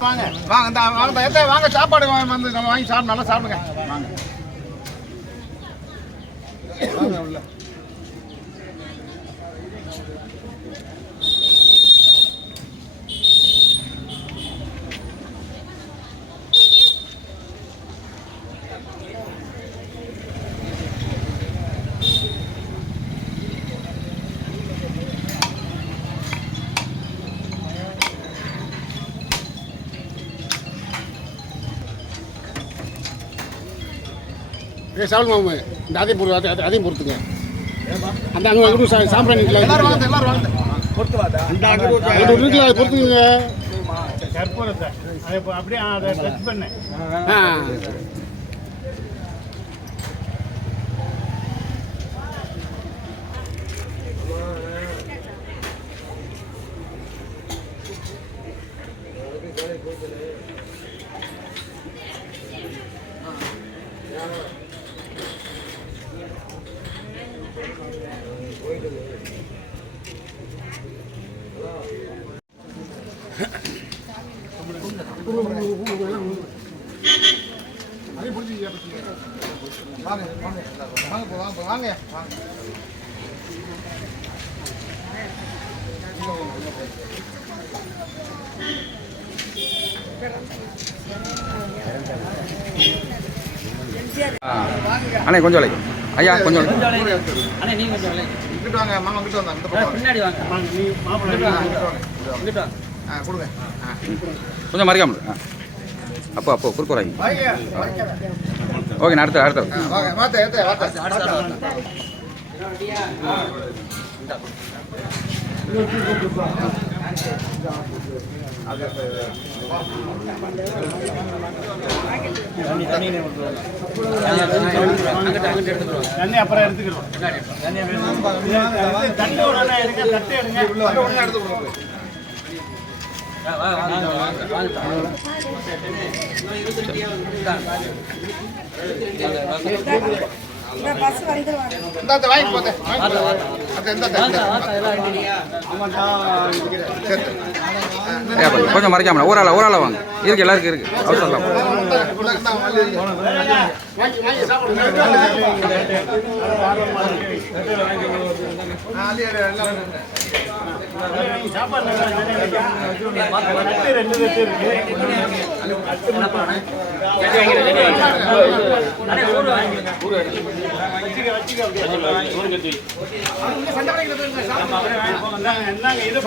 வாங்க வாங்க வாங்க சாப்பாடு வந்து நம்ம வாங்கி சாப்பிட நல்லா சாப்பிடுங்க வாங்க உள்ள சாப்பிடுமா இந்த அதையும் பொறுத்துங்க அந்த அங்கே வந்து சாம்பிராணி எல்லாரும் வாங்க இருக்குல்ல அதை பொறுத்துக்குங்க கற்பூரத்தை அப்படியே அதை டச் பண்ண வாங்க அண்ணே கொஞ்சம் விலை ஐயா கொஞ்சம் அண்ணே நீங்க கொஞ்சம் விலை இங்கிட்டு வாங்க மாமா இங்கிட்டு வந்தாங்க இந்த பக்கம் பின்னாடி வாங்க நீ மாப்பிள்ளை இங்கிட்டு வாங்க கொடுங்க கொஞ்சம் மறைக்காமல் அப்போ குறுக்கு வராங்க ஓகே நான் அடுத்த வாங்க வாத்த தண்ணி அப்புறம் எடுத்துக்கிறோம் வாங்கி போத்தேன் கொஞ்சம் மறைக்காம ஊரால வாங்க இருக்கு எல்லாருக்கும் இருக்கு அவசரம் இது